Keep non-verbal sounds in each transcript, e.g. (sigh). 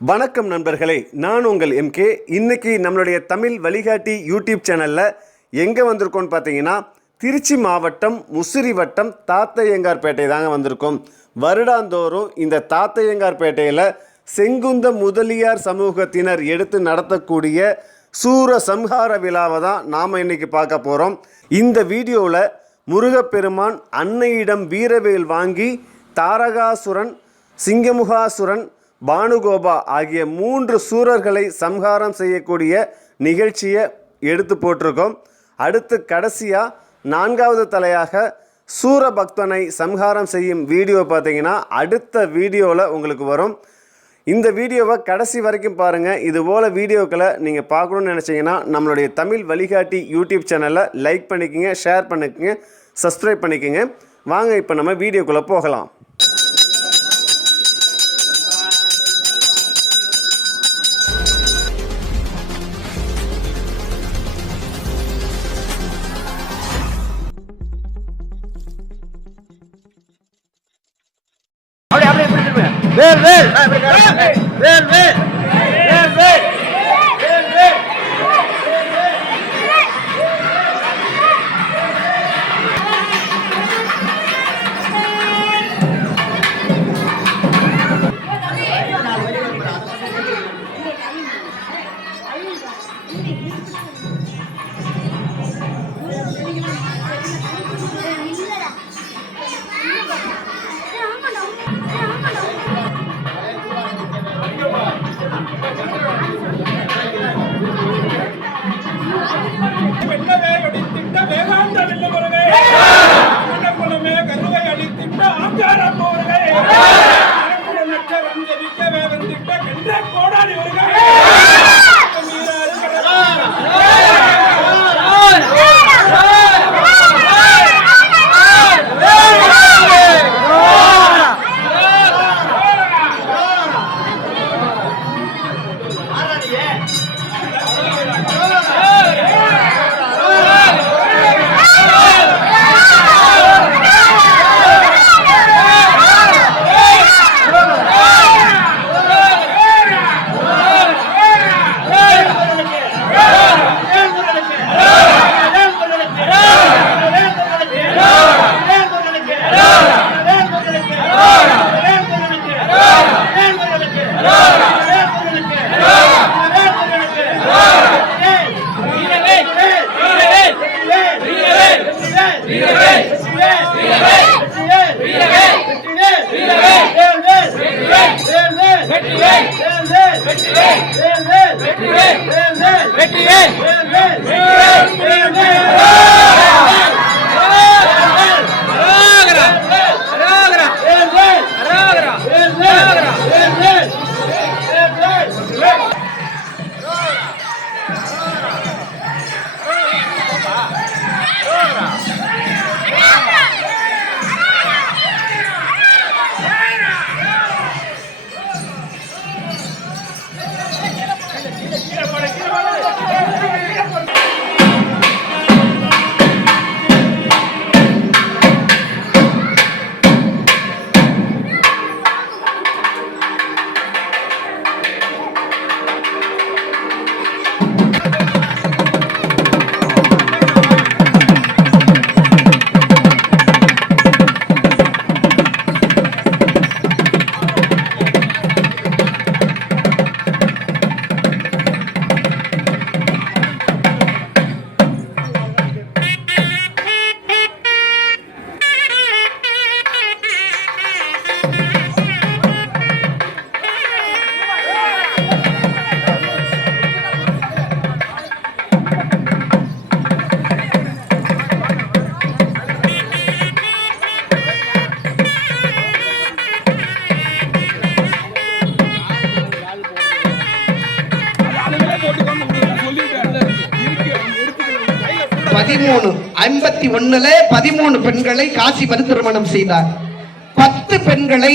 வணக்கம் நண்பர்களே நான் உங்கள் எம்கே இன்னைக்கு நம்மளுடைய தமிழ் வழிகாட்டி யூடியூப் சேனலில் எங்கே வந்திருக்கோம்னு பார்த்தீங்கன்னா திருச்சி மாவட்டம் முசிறி வட்டம் தாத்தையங்கார்பேட்டை தாங்க வந்திருக்கோம். வருடாந்தோறும் இந்த தாத்தையங்கார்பேட்டையில் செங்குந்த முதலியார் சமூகத்தினர் எடுத்து நடத்தக்கூடிய சூர சம்ஹார விழாவை தான் நாம் இன்றைக்கி பார்க்க போகிறோம் இந்த வீடியோவில் முருகப்பெருமான் அன்னையிடம் வீரவேல் வாங்கி தாரகாசுரன் சிங்கமுகாசுரன் பானுகோபா ஆகிய மூன்று சூரர்களை சம்ஹாரம் செய்யக்கூடிய நிகழ்ச்சியை எடுத்து போட்டிருக்கோம். அடுத்து கடைசியாக நான்காவது தலையாக சூரபக்தனை சம்ஹாரம் செய்யும் வீடியோ பார்த்தீங்கன்னா அடுத்த வீடியோவில் உங்களுக்கு வரும். இந்த வீடியோவை கடைசி வரைக்கும் பாருங்கள் இது போல் வீடியோக்களை நீங்கள் பார்க்கணுன்னு நினச்சிங்கன்னா நம்மளுடைய தமிழ் வழிகாட்டி யூடியூப் சேனலை லைக் பண்ணிக்கோங்க ஷேர் பண்ணிக்கோங்க சப்ஸ்கிரைப் பண்ணிக்கோங்க. வாங்க இப்போ நம்ம வீடியோக்குள்ளே போகலாம். போராடி வருகிறார் பதிமூணு பெண்களை காசி வரு திருமணம் செய்தார். பத்து பெண்களை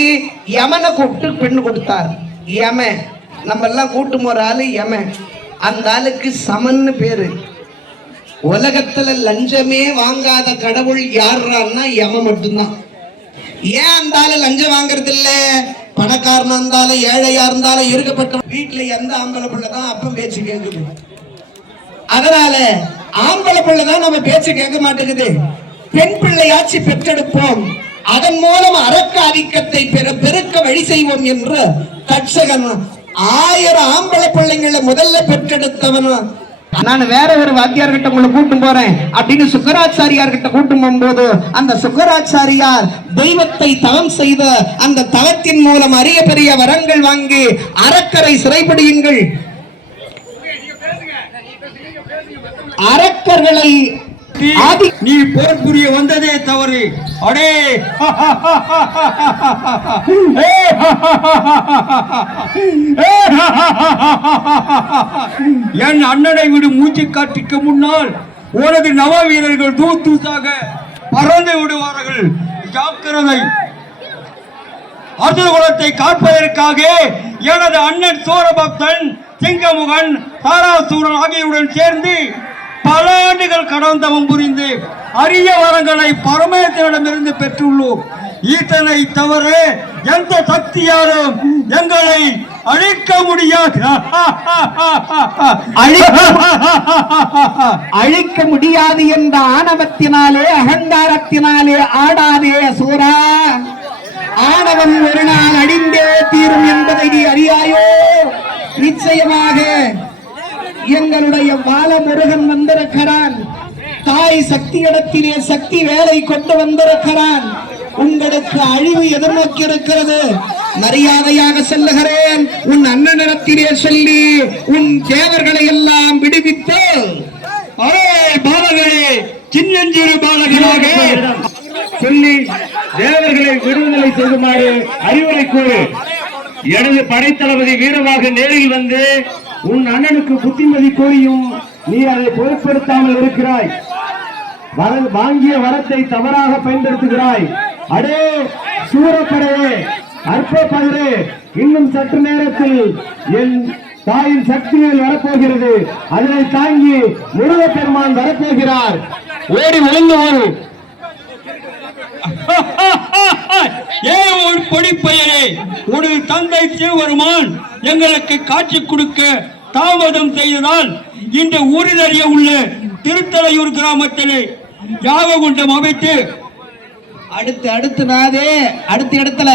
யமனை கூப்பிட்டு பெண் கொடுத்தார். யம நம்ம எல்லாம் கூட்டும் ஒரு ஆளு யம. அந்த ஆளுக்கு சமன்னு பேரு. உலகத்துல லஞ்சமே வாங்காத கடவுள் யாருன்னா யம மட்டும்தான். ஏன் அந்த ஆளு லஞ்சம் வாங்குறது இல்ல பணக்காரனா இருந்தாலும் ஏழையா இருந்தாலும் இருக்கப்பட்ட வீட்டுல எந்த ஆம்பளை பிள்ளைதான் அப்பம் பேச்சு கேட்குது அதனால ஆம்பளை பிள்ளை தான் நம்ம பேச்சு கேட்க மாட்டேங்குது. பெண் பிள்ளையாச்சி பெற்றெடுப்போம். அதன் மூலம் அரக்க ஆதிக்கத்தை பெற பெருக்க வழி செய்வோம் என்று தட்சகன் ஆயிரம் ஆம்பளை பிள்ளைங்களை முதல்ல பெற்றெடுத்தவன். நான் வேற ஒரு வாத்தியார் கிட்ட உங்களை கூட்டும் போறேன் அப்படின்னு சுக்கராச்சாரியார் கிட்ட கூட்டும் போகும்போது அந்த சுக்கராச்சாரியார் தெய்வத்தை தவம் செய்த அந்த தவத்தின் மூலம் அரிய பெரிய வரங்கள் வாங்கி அறக்கரை சிறைபிடியுங்கள். அரக்கர்களை ஆதி நீ போர் புரிய வந்ததே தவறு. அடே. என் அண்ணனை விடு மூச்சு காட்டிக்க முன்னால். உனது நவ வீரர்கள் தூத் தூசாக பறந்து விடுவார்கள். ஜாக்கிரதை. குலத்தை காப்பதற்காக எனது அண்ணன் சூரபக்தன் சிங்கமுகன் தாராசூரன் ஆகியோருடன் சேர்ந்து பல ஆண்டுகள் கடந்தவம் புரிந்து அரிய வரங்களை பரமேஸ்வரிடமிருந்து பெற்றுள்ளோம். ஈட்டனை தவிர எந்த சக்தியாலும் எங்களை அழிக்க முடியாது. அழிக்க முடியாது என்ற ஆணவத்தினாலே அகங்காரத்தினாலே ஆடாதே சூரா. ஆணவம் ஒரு நாள் அடிந்தே தீரும் என்பதை நீ அறியாயோ? நிச்சயமாக எங்களுடைய பால முருகன் வந்திருக்கிறான். தாய் சக்தியிடத்திலே சக்தி வேலை கொண்டு வந்திருக்கிறான். உங்களுக்கு அழிவு எதிர்நோக்கி இருக்கிறது. மரியாதையாக செல்லுகிறேன். உன் அண்ணனிடத்திலே சொல்லி உன் தேவர்களை எல்லாம் விடுவித்து. பாலகளே சின்னஞ்சிறு பாலகனாக. சொல்லி தேவர்களை விடுதலை செய்யுமாறு அறிவுரை கூறு. எனது படைத்தளபதி வீரமாக நேரில் வந்து உன் அண்ணனுக்கு புத்திமதி கூறியும் நீ அதை பொருட்படுத்தாமல் இருக்கிறாய். வாங்கிய வரத்தை தவறாக பயன்படுத்துகிறாய். அடே சூரப்படையே அற்ப பதிலே இன்னும் சற்று நேரத்தில் என் தாயின் சக்தியில் வரப்போகிறது. அதனை தாங்கி முருகப்பெருமான் வரப்போகிறார். ஓடி ஒழுங்கு வரு. (laughs) ஏ ஒரு பொடிப்பயலே உனது தந்தை சிவபெருமான் எங்களுக்கு காட்சி கொடுக்க தாமதம் செய்ததால் இந்த ஊரிலறிய உள்ள திருத்தலையூர் கிராமத்திலே யாககுண்டம் அமைத்து அடுத்து அடுத்து நாதே அடுத்த இடத்துல.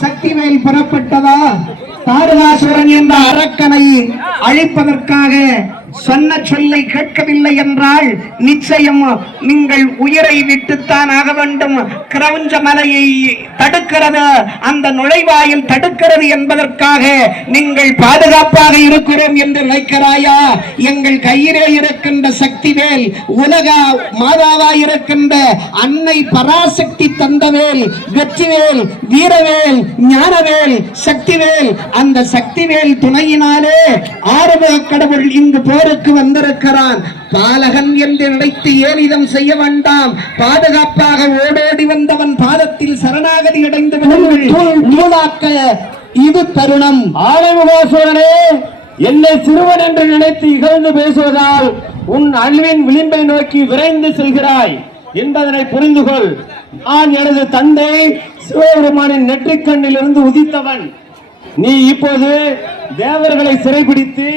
சக்திவேல் புறப்பட்டதா? தாரகாசுரன் என்ற அரக்கனை அழிப்பதற்காக சொன்ன சொல்லை கேட்கவில்லை என்றால் நிச்சயம் நீங்கள் உயிரை விட்டுத்தான் ஆக வேண்டும். கிரவுஞ்ச மலையை தடுக்கிறது அந்த நுழைவாயில் தடுக்கிறது என்பதற்காக நீங்கள் பாதுகாப்பாக இருக்கிறோம் என்று நினைக்கிறாயா? எங்கள் கையிலே இருக்கின்ற சக்திவேல் உலக மாதாவா இருக்கின்ற அன்னை பராசக்தி தந்தவேல் வெற்றிவேல் வீரவேல் ஞானவேல் சக்திவேல் அந்த சக்திவேல் துணையினாலே ஆறுமுக கடவுள் இங்கு போருக்கு வந்திருக்கிறான். பாலகன் என்று நினைத்து ஏனிதம் செய்ய வேண்டாம்? பாதுகாப்பாக ஓடோடி வந்தவன் பாதத்தில் சரணாகதி அடைந்து நூலாக்க இது தருணம். ஆலைமுகாசுரனே என்னை சிறுவன் என்று நினைத்து இகழ்ந்து பேசுவதால் உன் அழிவின் விளிம்பை நோக்கி விரைந்து செல்கிறாய் என்பதனை புரிந்து கொள் நான் எனது தந்தை சிவபெருமானின் நெற்றிக்கண்ணில் இருந்து உதித்தவன். நீ இப்போது தேவர்களை சிறைபிடித்து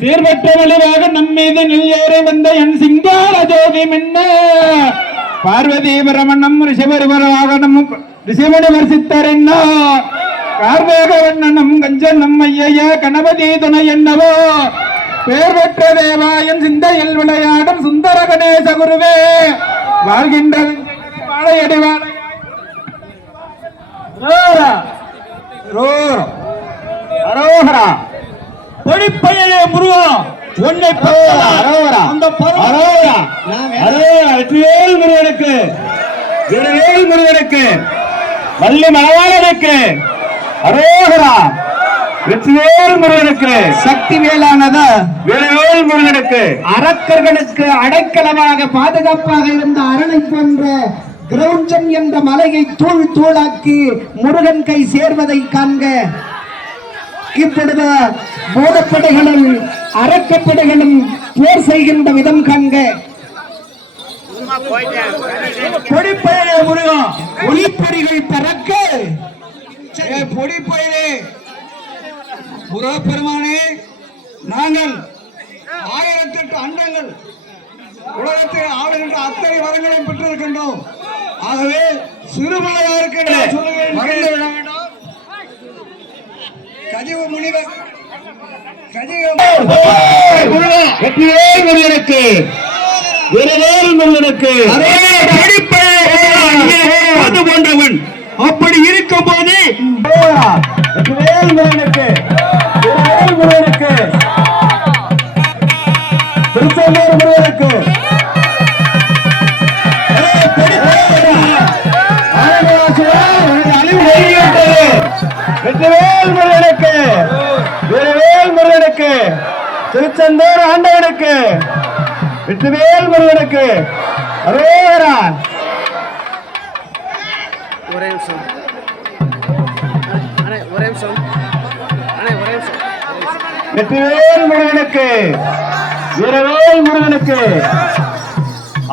சீர்பற்ற வழியாக நம்மீது நெல்லேறி வந்த என் சிங்கார ஜோதி மின்ன. பார்வதி பிரமணம் ரிஷபரிவர வாகனமும் ரிஷிமணி வர்சித்தர் என்ன கார்மேக வண்ணனம் கஞ்சனம் ஐய கணபதி துணை என்னவோ. பேர் பெற்ற தேவாயன் சிந்தையில் விளையாடும் சுந்தர கணேச குருவே. வாழ்கின்ற வாழையடி வாழை அரோகரா. பொடிப்பையனே முருகா. உன்னை பெற்றதா? அந்த பரவ- வெற்றிவேல் முருகனுக்கு. வெற்றிவேல் முருகனுக்கு. வள்ளி மலவாளனுக்கு அரோகரா. வெற்றிவேல் முருகனுக்கு. சக்தி வேளானதா வெற்றிவேல் முருகனுக்கு. அரக்கர்களுக்கு அடைக்கலமாக பாதுகாப்பாக இருந்த அரணை போன்ற கிரௌஞ்சம் என்ற மலையை தூள் தூளாக்கி முருகன் கை சேர்வதை காண்க. இப்பொழுது போதப்படைகளும் அரக்கப்படைகளும் போர் செய்கின்ற விதம் காண்க. பொடிப்பயலே முருகா ஒளிப்பொடிகள் பறக்க. ஏ முருகப்பெருமானே நாங்கள் ஆயிரத்தெட்டு அண்டங்கள் உலகத்தை ஆளுகின்ற அத்தனை வரங்களையும் பெற்றிருக்கின்றோம். ஆகவே சிறுமலையா இருக்கின்ற சொல்லுங்கள் கதிவ முனிவர் வெற்றிவேல் முருகனுக்கு. விரவேல் முருகனுக்கு. அது போன்றவன். அப்படி இருக்கும் போது வெற்றிவேல் முருகனுக்கு. திருச்செந்தூர் முருகனுக்கு. வெற்றிவேல் முருகனுக்கு. வீரவேல் முருகனுக்கு. திருச்செந்தூர் ஆண்டவனுக்கு. வெற்றிவேல் முருகனுக்கு. அரோரா ஒரே நிமிஷம். ஒரே நிமிஷம். வெற்றிவேல் முருகனுக்கு. வீரவேல் முருகனுக்கு.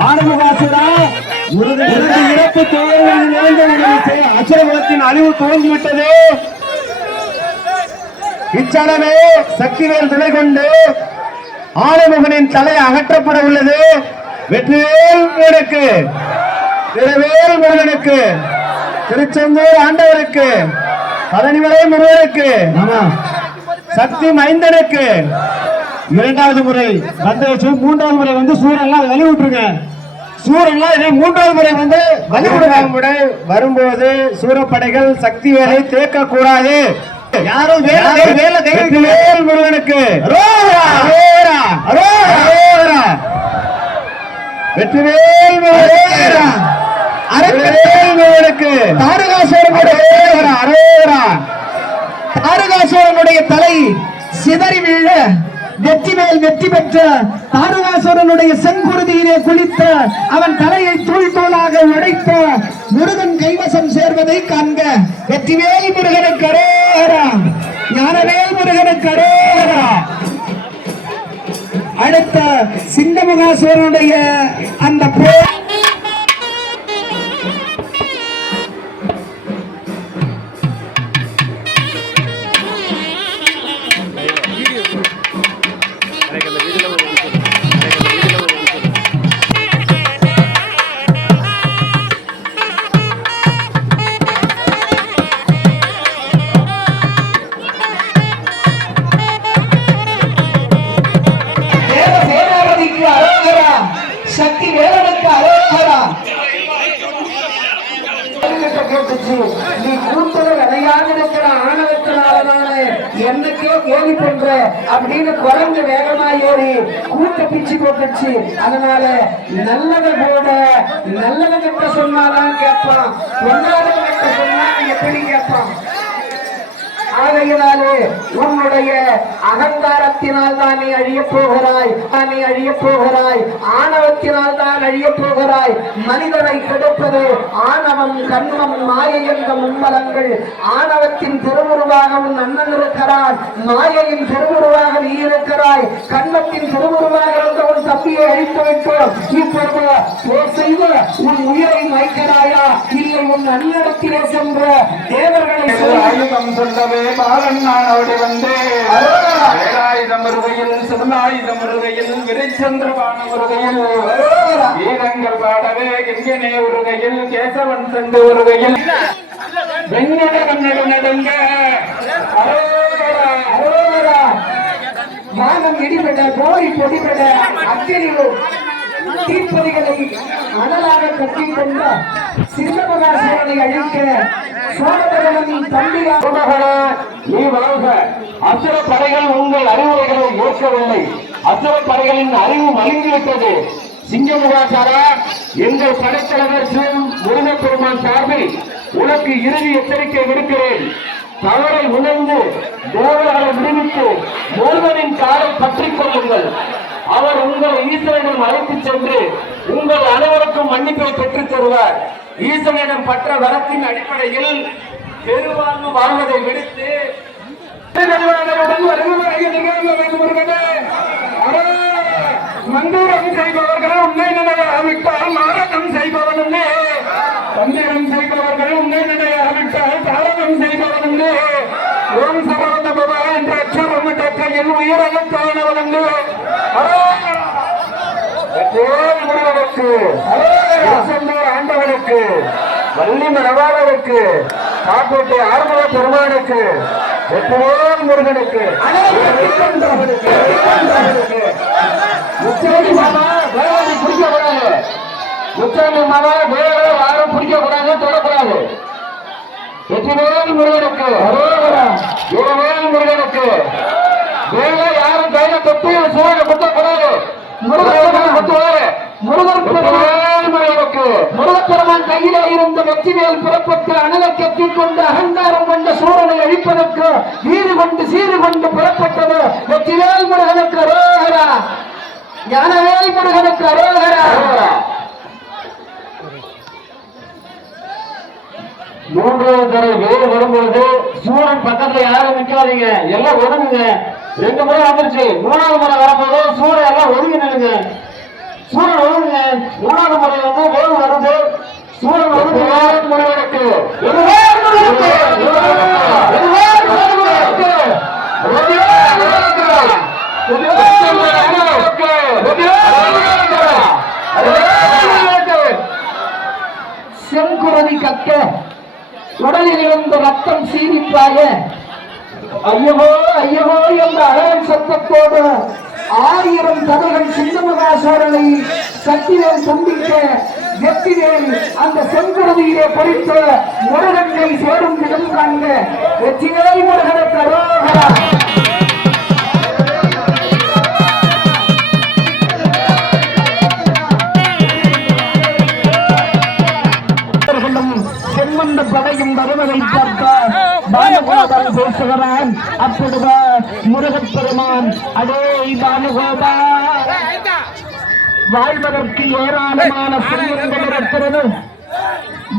ஆனந்தவாசலா முருகன் இறப்பு தோல்வி நிறைந்த அசுரகுலத்தின் அழிவு துவங்கிவிட்டது இச்சடமே சக்திவேல் துணை கொண்டு ஆனைமுகனின் தலை அகற்றப்பட உள்ளது. வெற்றிவேல் முருகனுக்கு. திருவேல் முருகனுக்கு. திருச்செந்தூர் ஆண்டவருக்கு. பழனிமலை முருகனுக்கு. சக்தி மைந்தனுக்கு. இரண்டாவது முறை வந்து சு- மூன்றாவது முறை வந்து சூரன்லாம் வழி விட்டுருங்க சூரன்லாம் இதே மூன்றாவது முறை வந்து வழி விடுங்க வரும்போது சூரப்படைகள் சக்தி வேலை தேக்க கூடாது யாரும் வேலை வேலை வேல் முருகனுக்கு! வெற்றிவேல் முருகனுக்கு அரவேல் முருகனுக்கு. தாரகாசுரனுடைய அரோரா தாரகாசுரனுடைய தலை சிதறி வீழ வெற்றி மேல் வெற்றி பெற்ற தாரகாசுரனுடைய செங்குருதியிலே குளித்த அவன் தலையை தூள் தூளாக உடைத்த முருகன் கைவசம் சேர்வதை காண்க. வெற்றிவேல் முருகனுக்கு அரோரா ஞானவேல் முருகனுக்கு அரோரா அடுத்த சிங்கமுகாசுரனுடைய அந்த போர் அப்படின்னு குரங்கு வேகமா ஏறி கூட்ட பிச்சு போட்டுச்சு அதனால நல்லதை போட நல்லதை கிட்ட சொன்னாதான் கேட்பான். ஒன்றாவது கிட்ட சொன்னா எப்படி கேட்பான். ஆகையினாலே உன்னுடைய அகங்காரத்தினால் தான் நீ அழியப் போகிறாய். நீ அழியப் போகிறாய். ஆணவத்தினால் தான் அழியப் போகிறாய். மனிதனை கெடுப்பது ஆணவம் கண்மம் மாயை என்ற மும்மலங்கள். ஆணவத்தின் திருவுருவாக உன் அண்ணன் இருக்கிறான். மாயையின் திருவுருவாக நீ இருக்கிறாய். கண்மத்தின் திருவுருவாக இருந்த உன் தம்பியை அழித்து விட்டோம். இப்பொழுது செய்து உன் உயிரை மயக்கிறாயா? இல்லை உன் அண்ணடத்திலே சென்ற தேவர்களை சொல்லி பாலன் நானோடு வந்து வேலாயுதம் வருகையில் சிவனாயுதம் வருகையில் விரைச்சந்திரபான வருகையில் வீரங்கள் பாடவே கிங்கனே உருகையில் கேசவன் சென்று உருகையில். வெங்கட கண்ணடு நடுங்க. வானம் இடிபட போரி பொடிபட அக்கினியில் தீப்பொறிகளை அனலாக கட்டிக்கொண்ட கொண்ட சிங்கமகாசுரனை அழிக்க சோழபகவனின் தம்பியாக நீ வாழ்க. அசுர படைகள் உங்கள் அறிவுரைகளை ஏற்கவில்லை. அசுர படைகளின் அறிவு மலிந்துவிட்டது. சிங்கமுகாசாரா எங்கள் படைத்தலைவர் ஸ்ரீ முருகப்பெருமான் சார்பில் உனக்கு இறுதி எச்சரிக்கை விடுக்கிறேன். தவறை உணர்ந்து தேவர்களை விடுவித்து முருகனின் காலை பற்றிக் கொள்ளுங்கள். அவர் உங்கள் ஈஸ்வரனிடம் அழைத்துச் சென்று உங்கள் அனைவருக்கும் மன்னிப்பை பெற்றுத் தருவார் ஈஸ்வரனிடம் பற்ற வரத்தின் அடிப்படையில் பெருவாழ்வு வாழ்வதை விடுத்து திருநெல்வேலியுடன் வருகிறாய் நிகழ்ந்த முருகனே அரோகரா. மந்திரம் செய்பவர்கள் உன்னை நினையாவிட்டால் மாரகம் செய்பவனே தந்திரம் செய்பவர்கள் உன்னை நினையாவிட்டால் தாரகம் செய்பவனுமே ஓம் சரவண பவா என்ற அச்சரம் கற்கையில் உயிரகத்தானவனுமே முருகனுக்கு திருச்செந்தூர் ஆண்டவனுக்கு வள்ளி மணவாளனுக்கு காக்கோட்டை ஆறுமுக பெருமானுக்கு வெற்றிவேல் முருகனுக்கு முச்சேரி மாமா வேலை பிடிக்க கூடாது முச்சேரி மாமா வேலை யாரும் பிடிக்க கூடாது தொடக்கூடாது வெற்றிவேல் முருகனுக்கு வீரவேல் முருகனுக்கு வேலை யாரும் கையில தொட்டு சூழலை குத்தக்கூடாது முருகன் குத்துவாரு முருகன் முருகனுக்கு முருகப்பெருமான் கையிலே இருந்த வெற்றிவேல் புறப்பட்டு அனலை கட்டிக் கொண்டு அகங்காரம் கொண்ட சூழலை அழிப்பதற்கு வீறு கொண்டு சீறு கொண்டு புறப்பட்டது. வெற்றிவேல் முருகனுக்கு அரோகரா. ஞானவேல் முருகனுக்கு அரோகரா. மூன்றாவது தடவை வேறு வரும்பொழுது சூரன் பக்கத்துல யாரும் நிக்காதீங்க. எல்லாம் ஒதுங்குங்க. ரெண்டு முறை வந்துருச்சு. மூணாவது முறை வரும்போது சூரன் எல்லாம் ஒதுங்கி நில்லுங்க. சூரன் ஒதுங்குங்க. மூணாவது முறை வந்து வேறு வருது. சூரன் ஒதுங்கு வேறு முறைகளுக்கு செங்குருதி கக்க உடலில் இருந்து ரத்தம் சீரிப்பாய ஐயவோ ஐயவோ என்ற அழகன் சத்தத்தோடு ஆயிரம் தலைகள் சின்னமகாசோரனை சத்திவேல் தும்பிக்க வெற்றிவேல் அந்த செங்குருதியிலே பொறித்த முருகனை சேரும் விதம் காண்க. வெற்றிவேல் முருகனை கரோகரா பேசுகிறான் அப்பொழுது முருகப்பெருமான் அதே பானுகோபா வாழ்வதற்கு ஏராளமான செல்வங்கள் இருக்கிறது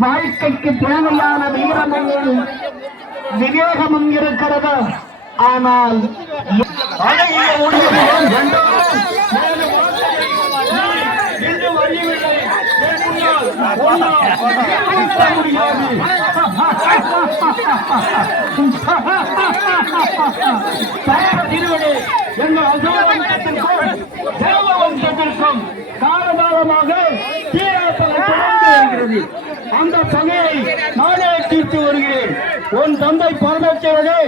வாழ்க்கைக்கு தேவையான வீரமும் விவேகமும் இருக்கிறது ஆனால் அழகிய ஒளியும் இன்னும் திருவடி எங்கள் அசோகத்திற்கும் தேவவம்சத்திற்கும் காலகாலமாக தீராத்தலை தொடர்ந்து வருகிறது அந்த பகையை நானே தீர்த்து வருகிறேன் உன் தந்தை பரமேஸ்வரனே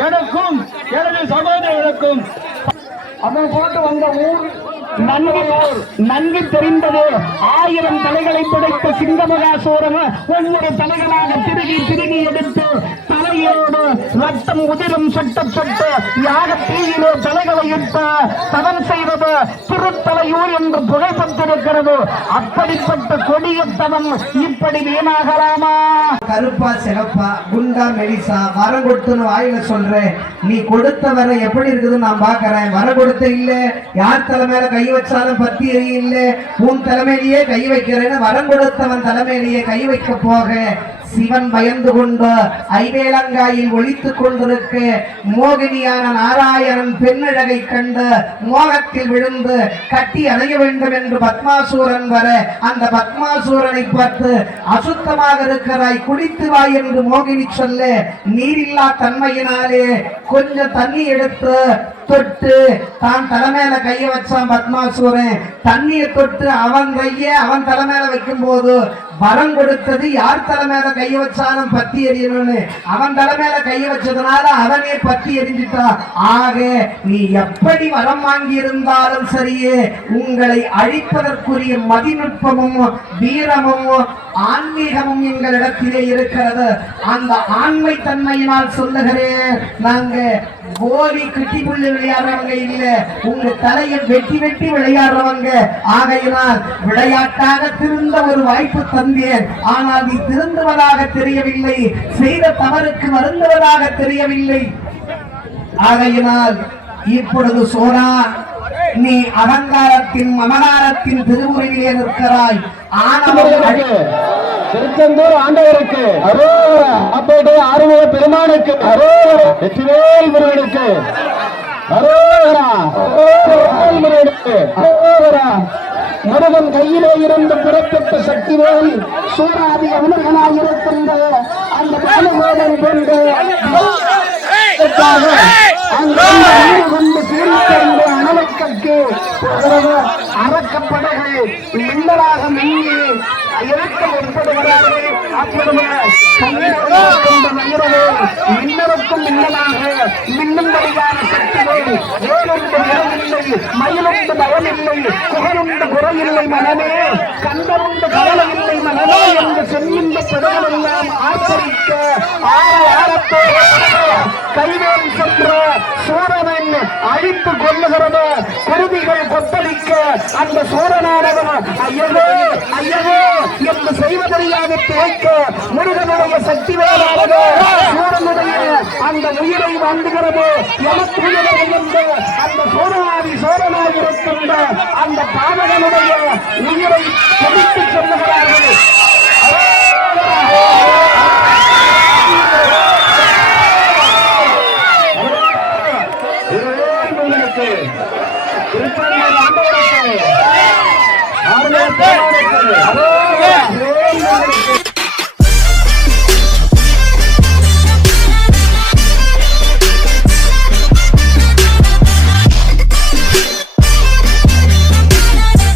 எனக்கும் எனது சகோதரர்களுக்கும் அவன் போட்டு வந்த ஊர் நன்கு நன்கு தெரிந்தது. ஆயிரம் தலைகளை படைத்த சிங்கமகாசூரன் ஒவ்வொரு தலைகளாக திருகி திருகி எடுத்து தலையோடு ரத்தம் உதிரும் சொட்ட சொட்டு யாக தீயிலே தலைகளை இட்ட தவம் செய்வது திருத்தலையூர் என்று புகைப்பட்டிருக்கிறது அப்படிப்பட்ட கொடிய தவம் இப்படி வீணாகலாமா? கருப்பா சிகப்பா குண்டா மெலிசா வரம் கொடுத்துன்னு வாயில சொல்றேன். நீ கொடுத்த வர எப்படி இருக்குதுன்னு நான் பாக்குறேன் வர கொடுத்த இல்ல யார் தலைமையில கை வச்சாலும் பத்தி எரிய இல்ல. உன் தலைமையிலேயே கை வைக்கிறேன்னு வரம் கொடுத்தவன் தலைமையிலேயே கை வைக்க போக சிவன் பயந்து கொண்டு ஐவேலங்காயில் ஒழித்துக் கொண்டிருக்க மோகினியான நாராயணன் பெண்ணழகை கண்டு மோகத்தில் விழுந்து கட்டி அணைய வேண்டும் என்று பத்மாசூரன் வர அந்த பத்மாசூரனை பார்த்து அசுத்தமாக இருக்கிறாய் குடித்து வா என்று மோகினி சொல்ல நீரில்லா தன்மையினாலே கொஞ்சம் தண்ணி எடுத்து தொட்டு தான் தலைமையில கைய வச்சான் பத்மாசூரன். தண்ணியை தொட்டு அவன் கைய அவன் தலைமையில வைக்கும் போது வரம் கொடுத்தது யார் தலைமையில கைய வச்சாலும் பத்தி எரியணும்னு அவன் தலைமையில கைய வச்சதுனால அவனே பத்தி எரிஞ்சிட்டான் ஆக நீ எப்படி வரம் வாங்கி இருந்தாலும் சரியே உங்களை அழிப்பதற்குரிய மதிநுட்பமும் வீரமும் ஆன்மீகமும் எங்களிடத்திலே இருக்கிறது. அந்த ஆண்மை தன்மையினால் சொல்லுகிறேன் நாங்க கோலி கிட்டி புள்ளி விளையாடுறவங்க இல்ல உங்க தலையை வெட்டி வெட்டி விளையாடுறவங்க. ஆகையினால் விளையாட்டாக திருந்த ஒரு வாய்ப்பு தந்தேன். ஆனால் நீ திருந்துவதாக தெரியவில்லை செய்த தவறுக்கு வருந்துவதாக தெரியவில்லை. ஆகையினால் இப்பொழுது சோனா நீ அகங்காரத்தின் மமகாரத்தின் திருமுறையிலே நிற்கிறாய். ஆனவன் அழி- திருச்செந்தூர் ஆண்டவருக்கு அப்போது ஆறுமுக பெருமானுக்கு வெற்றிவேல் முருகனுக்கு திருமால் முருகனுக்கு அரோகரா முருகன் கையிலே இருந்து புறப்பட்ட சக்திவேல் சூராதி அமர்கனாய் இருக்கின்ற அந்த பாலகோடன் கொண்டு Мені மின்னலுக்கும் மின்னலாக மின்னும்படியான சக்திகள் வேலுண்டு நிறமில்லை மயிலுண்டு பயமில்லை புகழுண்டு குறையில்லை மனமே கண்டருண்டு கவலை இல்லை மனமே என்று செல்கின்ற பெருமெல்லாம் ஆச்சரிக்க ஆர ஆரத்தோடு கைவேல் சென்ற சூரனன் அழித்து கொள்ளுகிறது குருதிகள் கொத்தளிக்க அந்த சூரனானவன் ஐயவே ஐயவே என்று செய்வதறியாது தேய்க்க முருகனுடைய சக்தி வேலானது அந்த உயிரை வாழ்ந்துகிறது எமக்கு உயிரை என்று அந்த சோழனாதி சோழனாக இருக்கின்ற அந்த பாவகனுடைய உயிரை கொடுத்து சொல்லுகிறார்கள்.